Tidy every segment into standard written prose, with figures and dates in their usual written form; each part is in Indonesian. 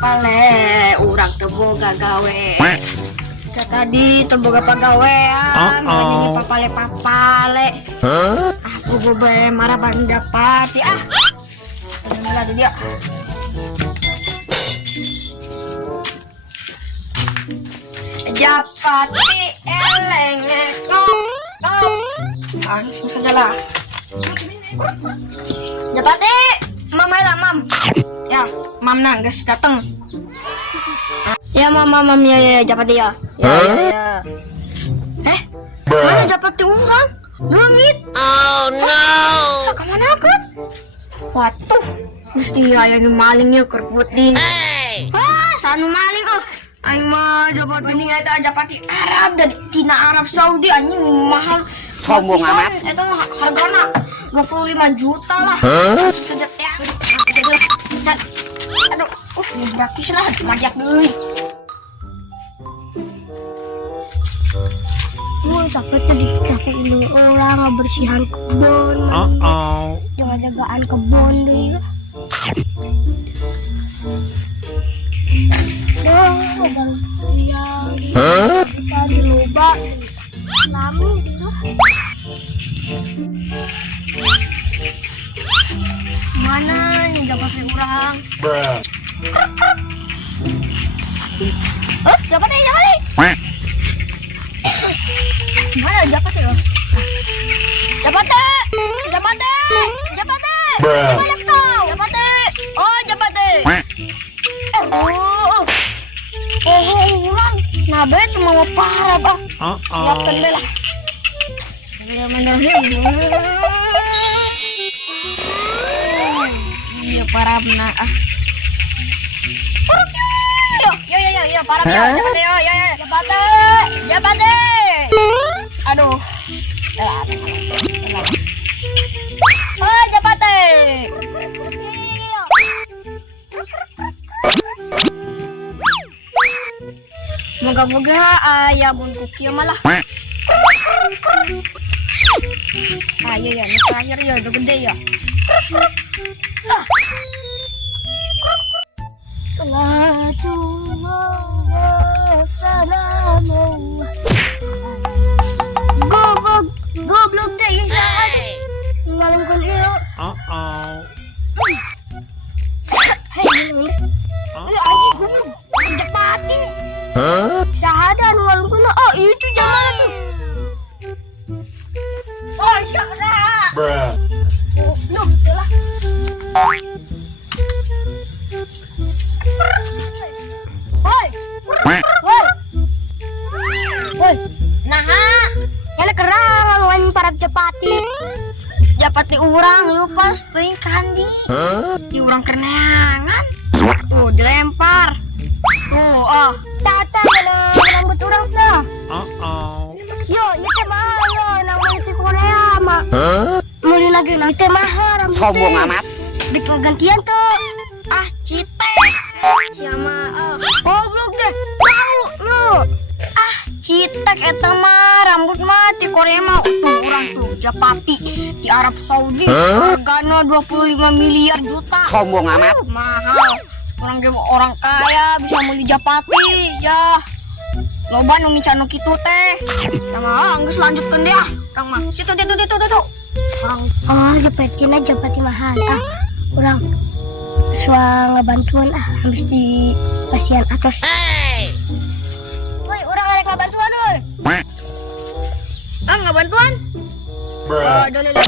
Pale, urang teu boga gawe. Tadi teu boga pagawean, ini papale. Aku bobe marah bareng dapati Dengar dia. Japati eleng langsung saja lah. Japati, mam. Ya, mam nang guys datang. Ya mam ya Japati ya. Ya. Mana Japati orang? Langit. Oh no. Saka mana kan? Waduh, mesti aya malingnya kerput din. Sanu maling aing mah Japati ini ada Japati Arab dari Tina Arab Saudi anjing mahal. Sombong amat. Eta mah hargana 25 juta lah. Sedet ya. Aduh, gratis lah, majak deui. Capek tadi aku ini orang bersihan kebun. Jaga-jagaan kebun deh. Baru siang. Tadi loba. Namun gitu. Mana nih Japati orang? Japati. Mana Japati lo? Japati. Banyak tau. Japati. Oh Japati. Orang. Nah betu mau parah bang. Siapkan belah. Iya parah benar Yo parah Japati. Aduh. Oh Japati. Moga-moga ayah buntuk kieu malah. Iya ini terakhir ya, udah gede ya. Salatullah wassalamu. Goblok deh saat ngalungkeun ieu. Anjing goblok. Japati. Sahada ngalungkeun. Oh, itu jangan tuh. Oh, syara. No, lah. Woi. Nah, kana kerang lawan para Japati. Japati urang lu pasti kandi. Di urang kerneangan. Tuh, dilempar. Tuh, tata rambut urang teh. Yo, itu mahal nang di Korea mah. Meuli lagi nang teh mahal rambut. Sombong amat. Di pergantian tuh. Cite. Siapa? Goblok deh. Tahu lu. Citek eta mah rambut mah di Korea mah urang tuh Japati di Arab Saudi hargana 25 miliar juta. Sombong amat. Mahal. Orang kaya bisa beli Japati ya. Loba nu mican nu kitu teh. Sama geus lanjutkeun deh urang mah. Situ. Orang Japati mahal. Urang suang ngabantuan habis di pasien atas. Woi, urang arek ngabantuan euy. Ngabantuan?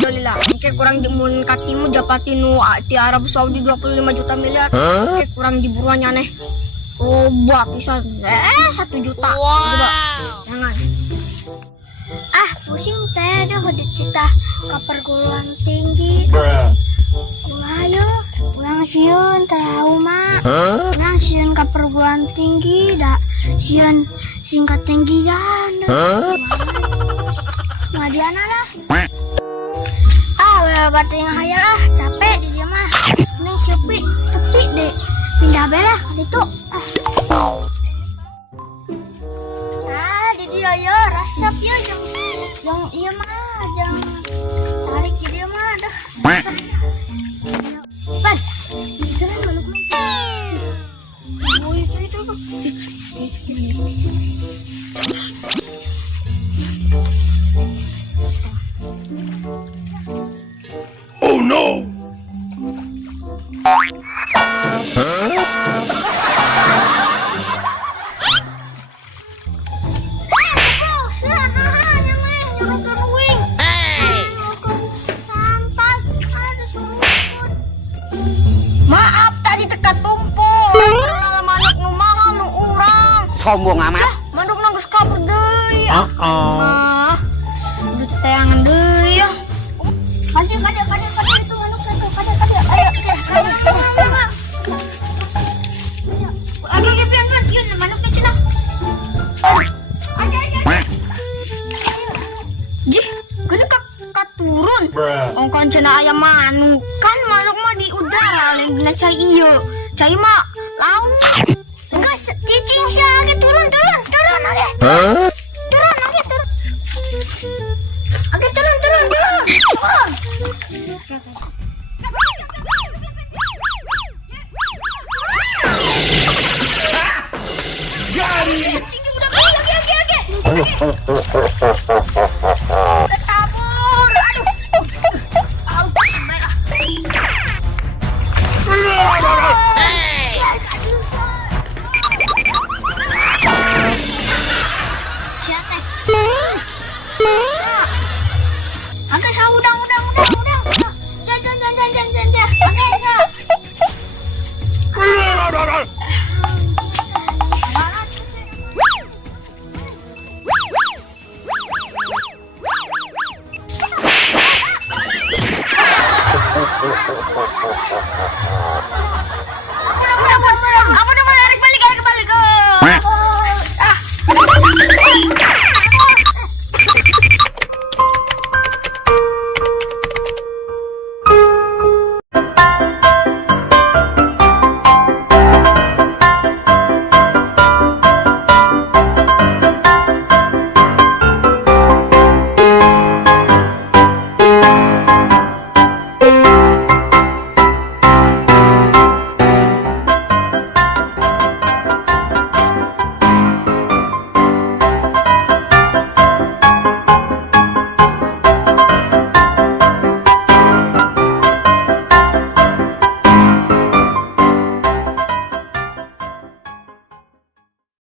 Dolilah. Oke, kurang dimun katimu Japati nu di Arab Saudi 25 juta miliar. Oke, kurang diburuan nyaneh. Loba pisan. 1 juta. Coba. Jangan. Pusing teh dah udah cita ke perguruan tinggi. Ayo. Urang sieun trauma. Urang sieun ka perguruan tinggi da sieun singkat tinggian. Madiana lah. Udah batin hayal lah, capek di dia mah. Neng sepi deh. Pindah belah kali itu. Di dia yo rasap yo yang iya mah yang tarik di dia mah dah. Rasap. Pan, jalan malu belum? Itu. Oh no! Maaf tadi teka tumpul. Manuk nu mahal nu urang. Sombong amat. Manuk nanggus kabur deui. Mah. Udah tayangan deui ya. Kada itu manuknya tuh. Kada. Ayo. Agak pian kan ieu manuknya cenah. Ada. Jih, gede turun. Ongkon cenah aya manuk. Kan manuk mah di udara lain dina cai ieu. Cai mah laut. Enggak cicing sia ge turun age. Turun. Age turun. Got it! Sini udah lagi.